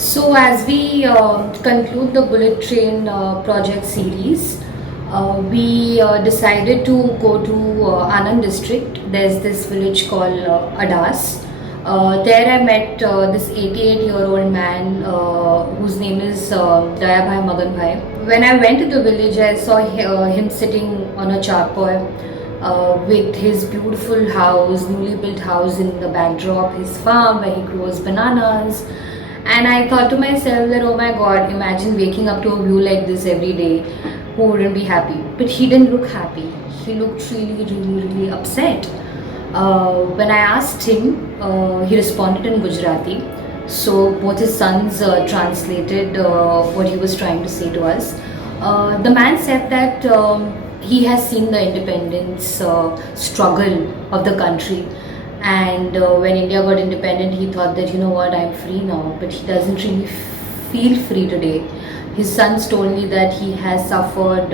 So, as we conclude the bullet train project series, we decided to go to Anand district. There's this village called Adas. There I met this 88-year-old man whose name is Dayabhai Maganbhai. When I went to the village, I saw him sitting on a charpoy with his beautiful house, newly built house in the backdrop, his farm where he grows bananas. And I thought to myself that, oh my god, imagine waking up to a view like this every day. Who wouldn't be happy? But he didn't look happy. He looked really upset. When I asked him, he responded in Gujarati. So both his sons translated what he was trying to say to us. The man said that he has seen the independence struggle of the country, and when India got independent, he thought that, you know what, I'm free now, but he doesn't really feel free today. His sons told me that he has suffered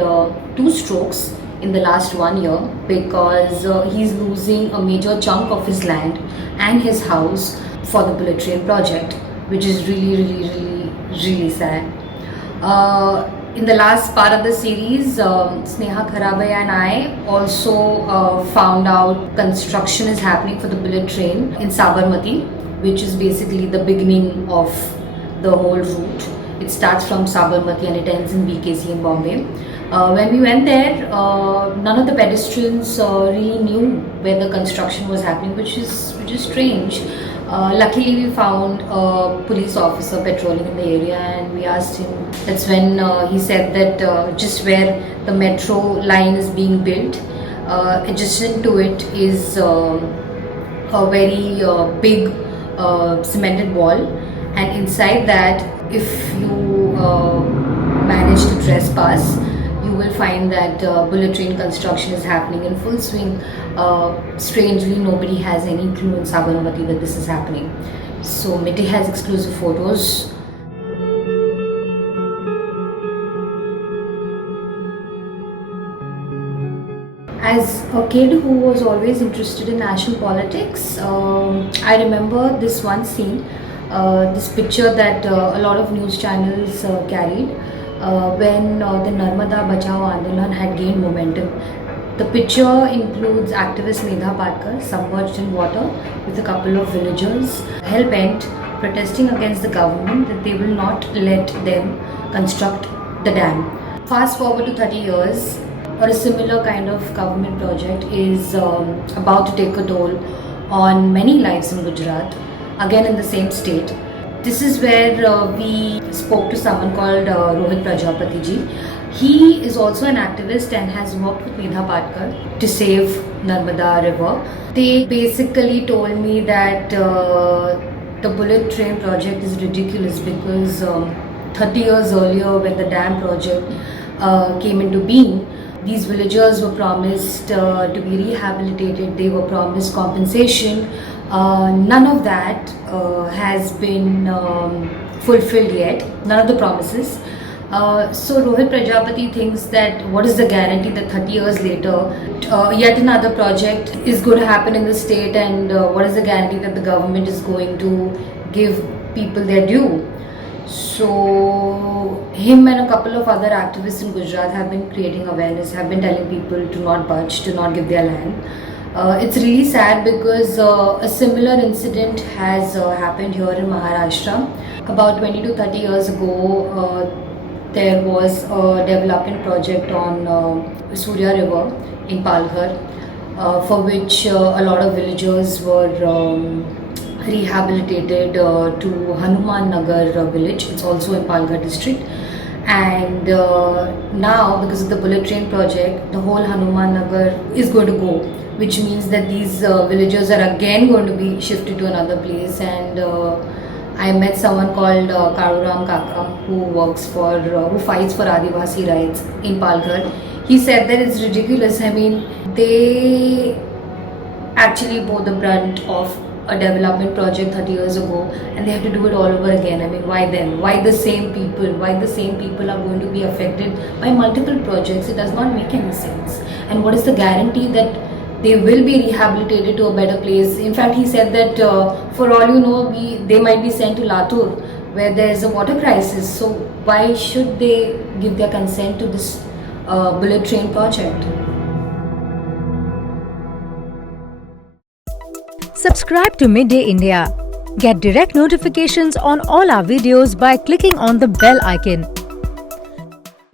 two strokes in the last 1 year because he's losing a major chunk of his land and his house for the bullet train project, which is really sad. In the last part of the series, Sneha Kharabaya and I also found out construction is happening for the bullet train in Sabarmati, which is basically the beginning of the whole route. It starts from Sabarmati and it ends in BKC in Bombay. When we went there, none of the pedestrians really knew where the construction was happening, which is strange. Luckily, we found a police officer patrolling in the area, and we asked him. That's when he said that just where the metro line is being built, adjacent to it is a very big cemented wall, and inside that, if you manage to trespass, you will find that bullet train construction is happening in full swing. Strangely, nobody has any clue in Sabarmati that this is happening. So midday has exclusive photos. As a kid who was always interested in national politics, I remember this one scene, this picture that a lot of news channels carried when the Narmada Bachao Andolan had gained momentum. The picture includes activist Medha Patkar submerged in water with a couple of villagers, hell-bent, protesting against the government that they will not let them construct the dam. Fast forward to 30 years, or a similar kind of government project is about to take a toll on many lives in Gujarat, again in the same state. This is where we spoke to someone called Rohit Prajapati ji. He is also an activist and has worked with Medha Patkar to save Narmada river. They basically told me that the bullet train project is ridiculous because 30 years earlier, when the dam project came into being, these villagers were promised to be rehabilitated, they were promised compensation. None of that has been fulfilled yet, none of the promises. So Rohit Prajapati thinks that what is the guarantee that 30 years later yet another project is going to happen in the state, and what is the guarantee that the government is going to give people their due. So him and a couple of other activists in Gujarat have been creating awareness, have been telling people to not budge, to not give their land. It's really sad because a similar incident has happened here in Maharashtra. About 20 to 30 years ago, there was a development project on Surya River in Palghar, for which a lot of villagers were rehabilitated to Hanuman Nagar village. It's also in Palghar district. And now, because of the bullet train project, the whole Hanuman Nagar is going to go, which means that these villagers are again going to be shifted to another place. And I met someone called Karuram Kaka who fights for Adivasi rights in Palghar. He said that it's ridiculous. I mean, they actually bore the brunt of a development project 30 years ago, and they have to do it all over again. I mean, why them? Why the same people? Why the same people are going to be affected by multiple projects? It does not make any sense. And what is the guarantee that they will be rehabilitated to a better place? In fact, he said that for all you know, they might be sent to Latur, where there is a water crisis. So why should they give their consent to this bullet train project? Subscribe to Midday India. Get direct notifications on all our videos by clicking on the bell icon.